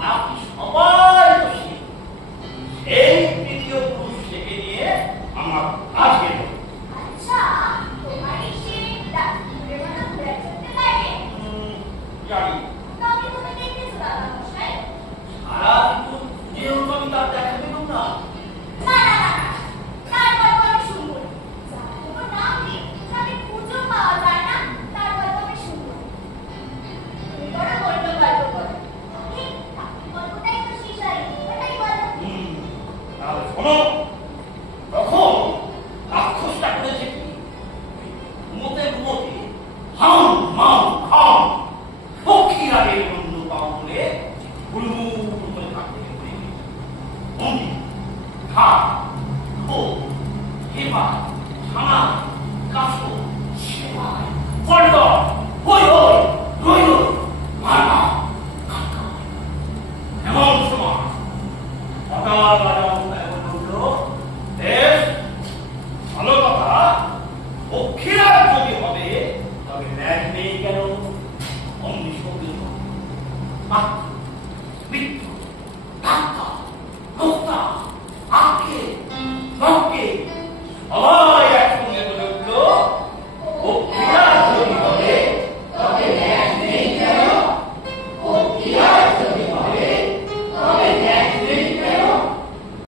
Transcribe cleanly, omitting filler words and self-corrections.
বাকি সবাই দোষী। সেই তৃতীয় পুরুষ থেকে নিয়ে আমার কাছে এলো। আচ্ছা, তোমার এসে ডাক্তারের মতো ঘুরে চলতে লাগে? জানি। তবে তুমি দেখেছো দাদা মশাই? সারাদিন যেহেতু আমি তার দেখা পেলাম না। না না না, তার গল্প আমি শুনবো না। যার কোনো নাম নেই, তাকে খুঁজেও পাওয়া যায় না, তার গল্প আমি শুনবো না। তুমি বড় অন্য গল্প বলো। ঠিক, গল্পটাই তো শেষ হয়নি, ওটাই বলো। তাহলে শোনো, তখন রাক্ষসটা করেছে কি, ঘুমোতে ঘুমোতে হাম মাম খাম পক্ষীরাগের বন্ধ পাও বলে গুলগুল করে থাকতে পড়ে গেছে। অমনি ঘাট ঢো হেবা ছানা কাশো সেবায় পণ্ড হই হই রই রই মারমা কাকা। এমন সময় হঠাৎ রাজা অবস্থায় বলে উঠল, বেশ ভালো কথা, পক্ষীরাগ যদি হবে তবে ন্যায় নেই কেন? অমনি শব্দ